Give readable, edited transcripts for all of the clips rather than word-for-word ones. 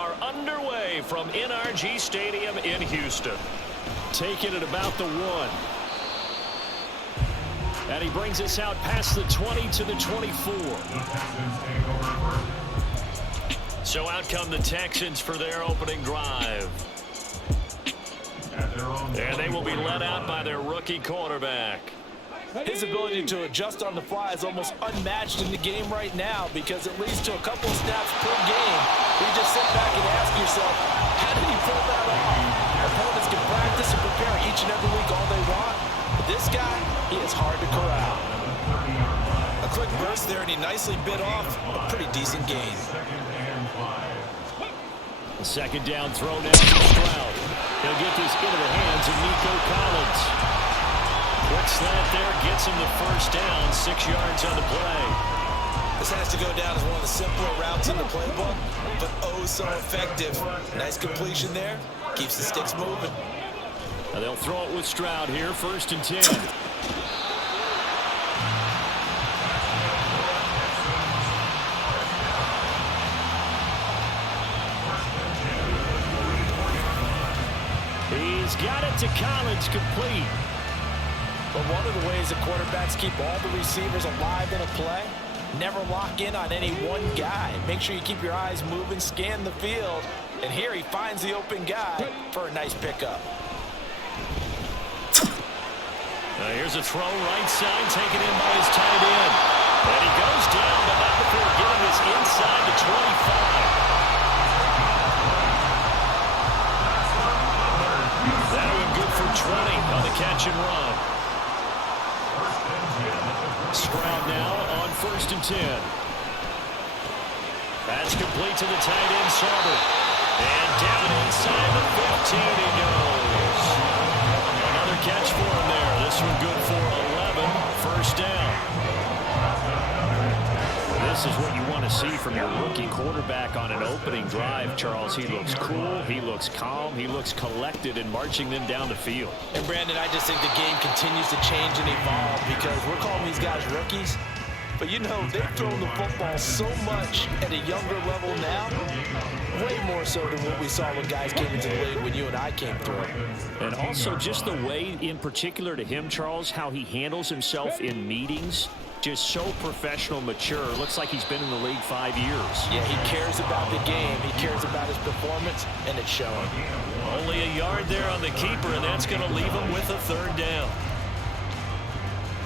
are underway from NRG Stadium in Houston. Taking it about the 1. And he brings us out past the 20 to the 24. So out come the Texans for their opening drive. And they will be led out by their rookie quarterback. His ability to adjust on the fly is almost unmatched in the game right now because it leads to a couple of snaps per game. You just sit back and ask yourself, how did he pull that off? Opponents can practice and prepare each and every week all they want. But this guy, he is hard to corral. A quick burst there, and he nicely bit off a pretty decent gain. A second down throw now to Stroud. He'll get this into the hands of Nico Collins. Quick slant there, gets him the first down, 6 yards on the play. This has to go down as one of the simpler routes in the playbook, but oh so effective. Nice completion there, keeps the sticks moving. Now they'll throw it with Stroud here, 1st and 10. He's got it to Collins, complete. But one of the ways that quarterbacks keep all the receivers alive in a play, never lock in on any one guy. Make sure you keep your eyes moving, scan the field, and here he finds the open guy for a nice pickup. Here's a throw right side, taken in by his tight end. And he goes down, but not before getting this inside the 25. That'll be good for 20 on the catch and run. Stroud now on 1st and 10. That's complete to the tight end, Sauber. And down inside the 15 he goes. Another catch for him there. This one good for 11. 1st down. This is what you want to see from your rookie quarterback on an opening drive, Charles. He looks cool, he looks calm, he looks collected in marching them down the field. And Brandon, I just think the game continues to change and evolve because we're calling these guys rookies. But you know, they've thrown the football so much at a younger level now, way more so than what we saw when guys came into the league when you and I came through. And also just the way, in particular to him, Charles, how he handles himself in meetings. Just so professional, mature. Looks like he's been in the league 5 years. Yeah, he cares about the game. He cares about his performance, and it's showing. Only a yard there on the keeper, and that's going to leave him with a 3rd down.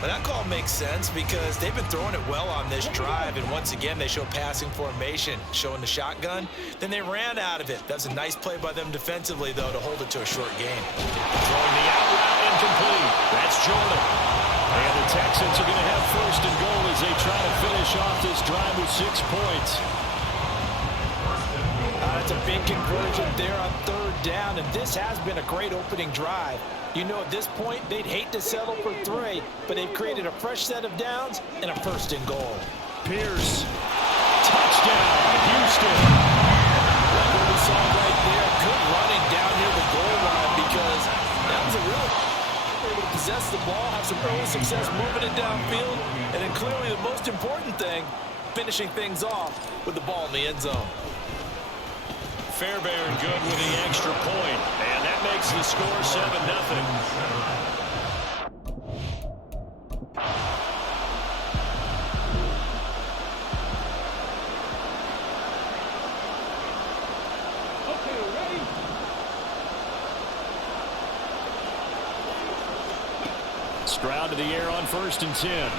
But that call makes sense because they've been throwing it well on this drive, and once again, they show passing formation, showing the shotgun. Then they ran out of it. That's a nice play by them defensively, though, to hold it to a short game. Throwing the out route incomplete. That's Jordan. And the Texans are going to have 1st and goal as they try to finish off this drive with 6 points. That's a big conversion there on 3rd down, and this has been a great opening drive. You know, at this point, they'd hate to settle for 3, but they've created a fresh set of downs and a 1st and goal. Pierce, touchdown, Houston. Like what we saw right there, good running down near the goal line because that was a real able to possess the ball, have some early success moving it downfield, and then clearly the most important thing, finishing things off with the ball in the end zone. Fairbairn good with the extra point, and that makes the score 7-0. Stroud to the air on 1st and 10.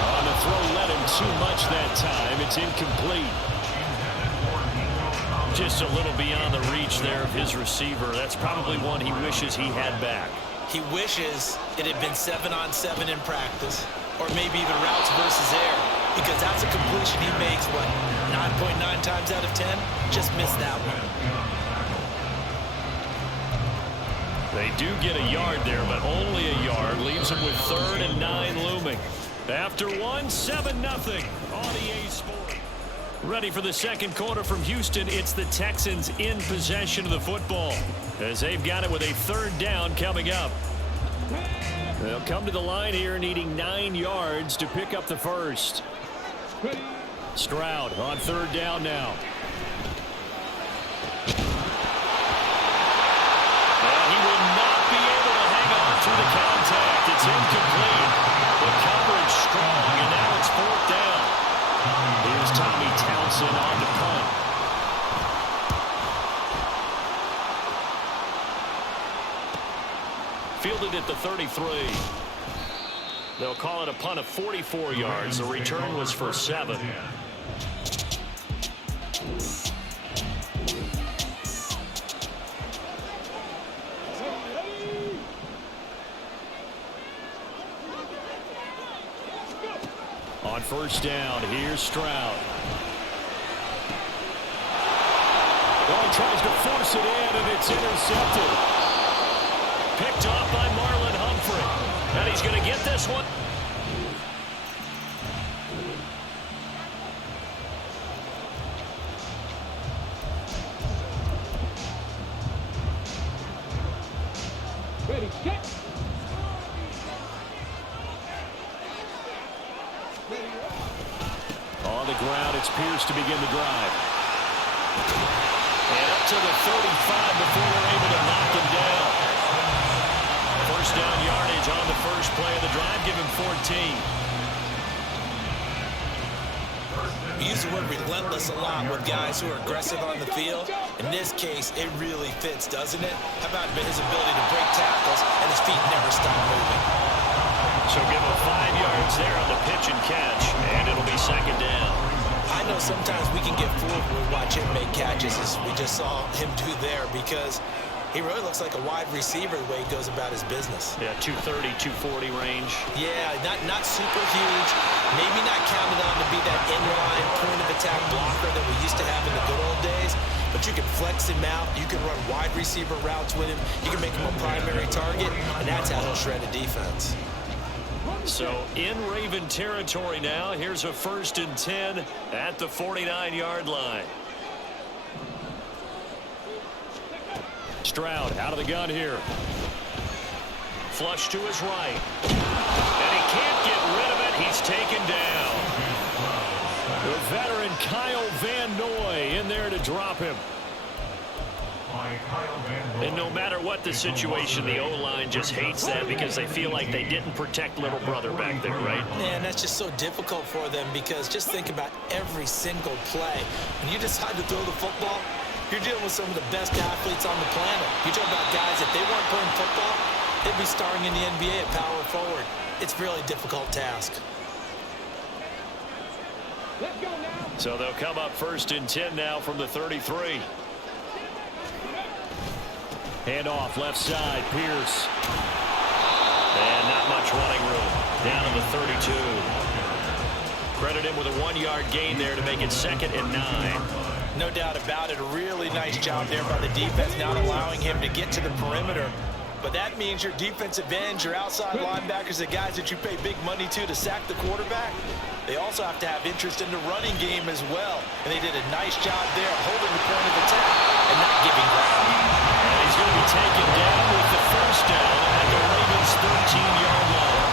On the throw, led him too much that time. It's incomplete. Just a little beyond the reach there of his receiver. That's probably one he wishes he had back. He wishes it had been 7-on-7 in practice, or maybe even routes versus air, because that's a completion he makes, what, 9.9 times out of 10? Just missed that one. They do get a yard there, but only a yard. Leaves them with 3rd and 9 looming. After 7-0 on EA Sports. Ready for the second quarter from Houston. It's the Texans in possession of the football as they've got it with a 3rd down coming up. They'll come to the line here needing 9 yards to pick up the first. Stroud on third down now. And he will not be able to hang on through the contact. It's incomplete. The coverage strong, and now it's fourth down. Here's Tommy Townsend on the punt. Fielded at the 33. They'll call it a punt of 44 yards. The return was for 7. On first down, here's Stroud. Well, he tries to force it in, and it's intercepted. Picked off by Marlon Humphrey. And he's going to get this one. Ready, get. On the ground, it's Pierce to begin the drive. And up to the 35 before they're able to knock him down. First down yardage on the first play of the drive. Give him 14. We use the word relentless a lot with guys who are aggressive on the field. In this case, it really fits, doesn't it? How about his ability to break tackles and his feet never stop moving? So give him 5 yards there on the pitch and catch, and it'll be second down. I know sometimes we can get fooled when we watch him make catches, as we just saw him do there, because he really looks like a wide receiver the way he goes about his business. Yeah, 230, 240 range. Yeah, not super huge. Maybe not counted on to be that inline point-of-attack blocker that we used to have in the good old days. But you can flex him out. You can run wide receiver routes with him. You can make him a primary target, and that's how he'll shred a defense. So in Raven territory now. Here's a 1st and 10 at the 49-yard line. Stroud out of the gun here. Flush to his right. And he can't get rid of it. He's taken down. The veteran Kyle Van Noy in there to drop him. And no matter what the situation, the O-line just hates that because they feel like they didn't protect little brother back there, right? Man, that's just so difficult for them because just think about every single play. When you decide to throw the football, you're dealing with some of the best athletes on the planet. You talk about guys, if they weren't playing football, they'd be starring in the NBA at power forward. It's a really difficult task. Let's go now. So they'll come up 1st and 10 now from the 33. Hand off left side, Pierce. And not much running room. Down to the 32. Credit him with a 1-yard gain there to make it 2nd and 9. No doubt about it. A really nice job there by the defense, not allowing him to get to the perimeter. But that means your defensive ends, your outside linebackers, the guys that you pay big money to sack the quarterback, they also have to have interest in the running game as well. And they did a nice job there holding the point of attack and not giving ground. And he's going to be taken down with the 1st down at the Ravens' 13-yard line.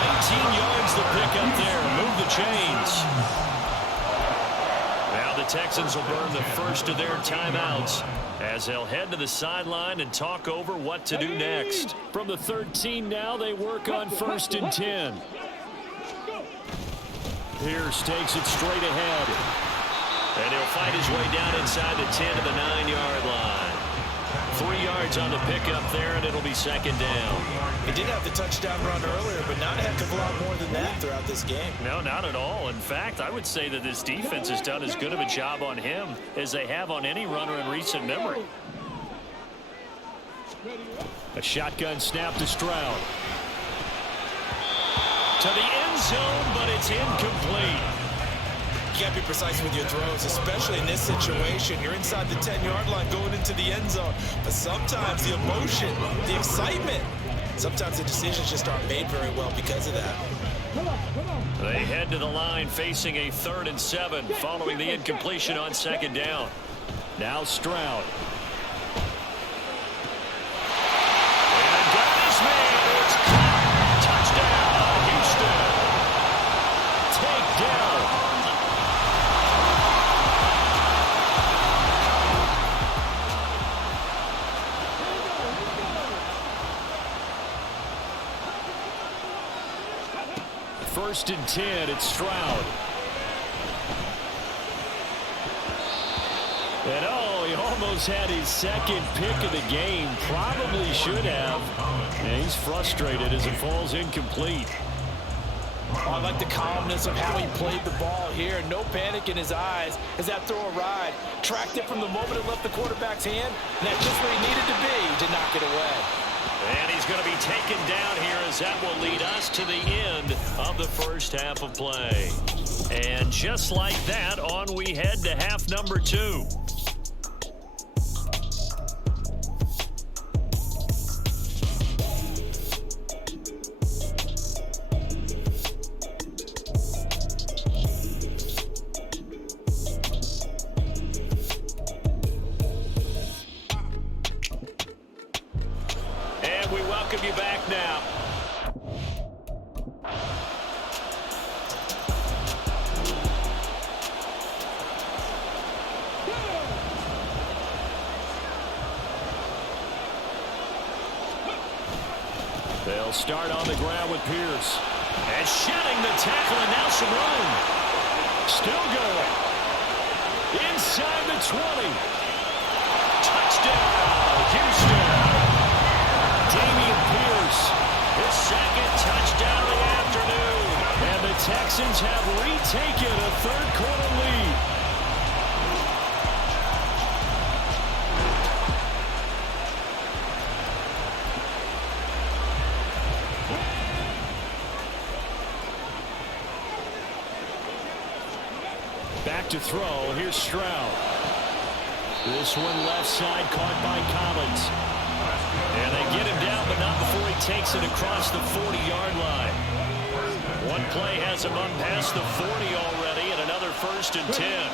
19 yards to pick up there. Move the chains. Now the Texans will burn the first of their timeouts as they'll head to the sideline and talk over what to do next. From the 13 now, they work on 1st and 10. Pierce takes it straight ahead. And he'll fight his way down inside the 10 to the 9-yard line. 3 yards on the pickup there, and it'll be 2nd down. He did have the touchdown run earlier, but not a heck of a lot more than that throughout this game. No, not at all. In fact, I would say that this defense has done as good of a job on him as they have on any runner in recent memory. A shotgun snap to Stroud. To the end zone, but it's incomplete. You got to be precise with your throws, especially in this situation. You're inside the 10-yard line going into the end zone. But sometimes the emotion, the excitement, sometimes the decisions just aren't made very well because of that. They head to the line facing a 3rd and 7 following the incompletion on 2nd down. Now Stroud. And got his man. It's caught. Touchdown, Houston. Take down. 1st and 10. It's Stroud. And oh, he almost had his second pick of the game. Probably should have. And he's frustrated as it falls incomplete. Oh, I like the calmness of how he played the ball here. No panic in his eyes as that throw arrived. Tracked it from the moment it left the quarterback's hand. And that's just where he needed to be to knock it away. And he's going to be taken down here as that will lead us to the end of the first half of play. And just like that, on we head to half number 2. Welcome you back now. They'll start on the ground with Pierce. And shedding the tackle, and now some room. Still going. Inside the 20. Touchdown, Houston. Dameon Pierce, his second touchdown of the afternoon. And the Texans have retaken a third-quarter lead. Back to throw. Here's Stroud. This one left side caught by Collins. And they get him down, but not before he takes it across the 40-yard line. One play has him up past the 40 already, and another 1st and 10.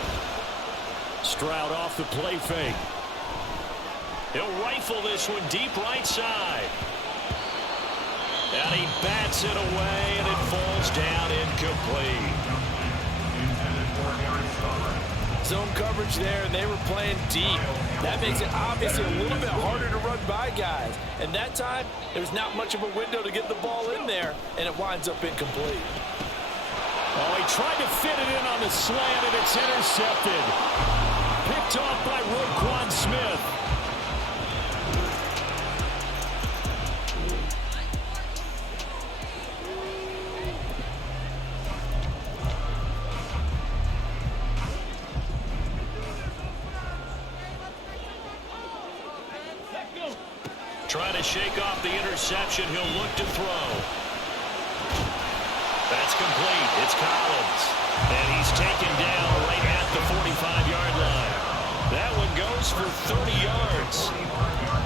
Stroud off the play fake. He'll rifle this one deep right side. And he bats it away, and it falls down incomplete. Zone coverage there, and they were playing deep. That makes it obviously a little bit harder to run by guys. And that time, there was not much of a window to get the ball in there, and it winds up incomplete. Oh, he tried to fit it in on the slant, and it's intercepted. Picked off by Roquan Smith. Trying to shake off the interception. He'll look to throw. That's complete. It's Collins. And he's taken down right at the 45-yard line. That one goes for 30 yards.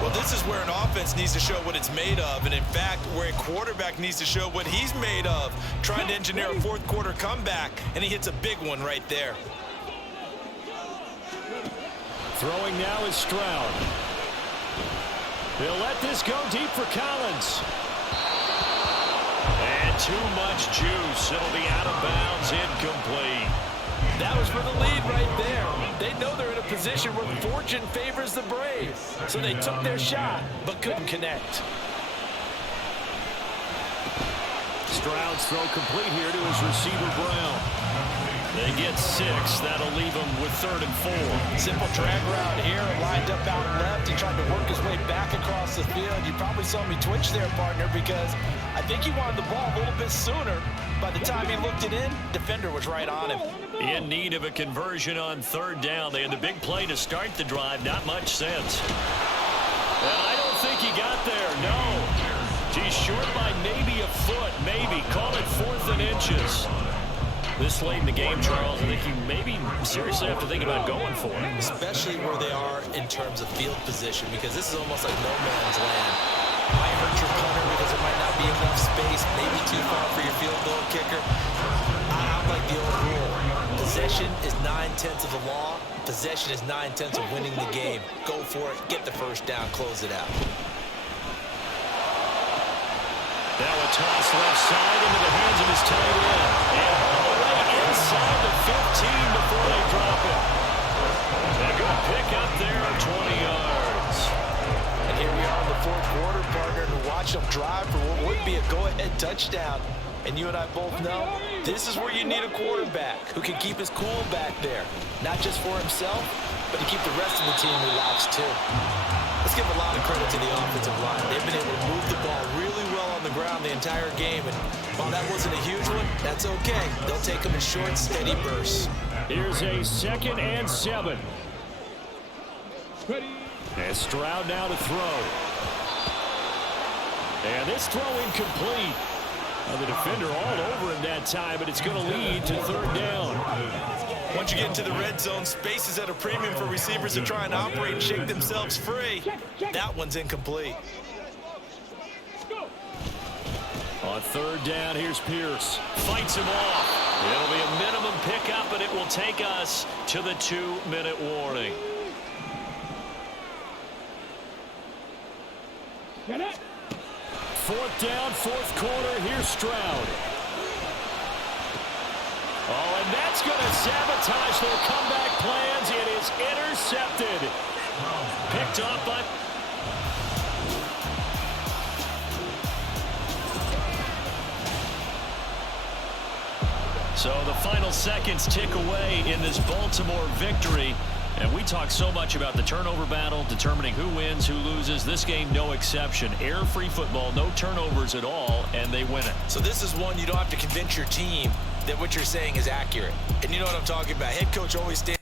Well, this is where an offense needs to show what it's made of. And, in fact, where a quarterback needs to show what he's made of. Trying to engineer a fourth-quarter comeback. And he hits a big one right there. Throwing now is Stroud. They'll let this go deep for Collins. And too much juice. It'll be out of bounds, incomplete. That was for the lead right there. They know they're in a position where fortune favors the brave. So they took their shot, but couldn't connect. Stroud's throw complete here to his receiver, Brown. They get 6. That'll leave him with 3rd and 4. Simple drag route here, lined up out left. He tried to work his way back across the field. You probably saw me twitch there, partner, because I think he wanted the ball a little bit sooner. By the time he looked it in, defender was right on him. In need of a conversion on 3rd down. They had the big play to start the drive. Not much sense. Well, I don't think he got there, no. He's short by maybe a foot, maybe. Call it 4th and inches. This late in the game, Charles, I think you maybe seriously have to think about going for it. Especially where they are in terms of field position, because this is almost like no man's land. Might hurt your punter because there might not be enough space, maybe too far for your field goal kicker. I like the old rule. Possession is 9/10 of the law. Possession is 9/10 of winning the game. Go for it, get the first down, close it out. Now a toss left side into the hands of his tight end. And all the way inside the 15 before they drop it. A good pick up there, 20 yards. And here we are in the 4th quarter, partner, to watch them drive for what would be a go-ahead touchdown. And you and I both know this is where you need a quarterback who can keep his cool back there. Not just for himself, but to keep the rest of the team relaxed too. Let's give a lot of credit to the offensive line. They've been able to move the ball really well on the ground the entire game. And while that wasn't a huge one, that's okay. They'll take them in short, steady bursts. Here's a 2nd and 7. Ready. And Stroud now to throw. And this throw incomplete. The defender all over him that time, but it's going to lead to 3rd down. Once you get into the red zone, space is at a premium for receivers to try and operate and shake themselves free. That one's incomplete. On 3rd down, here's Pierce. Fights him off. It'll be a minimum pickup, but it will take us to the 2-minute warning. Get it. 4th down, 4th quarter. Here's Stroud. Oh, and that's going to sabotage their comeback plans. It is intercepted. Picked up by... So the final seconds tick away in this Baltimore victory. And we talk so much about the turnover battle, determining who wins, who loses. This game, no exception. Error-free football, no turnovers at all, and they win it. So this is one you don't have to convince your team that what you're saying is accurate. And you know what I'm talking about. Head coach always stands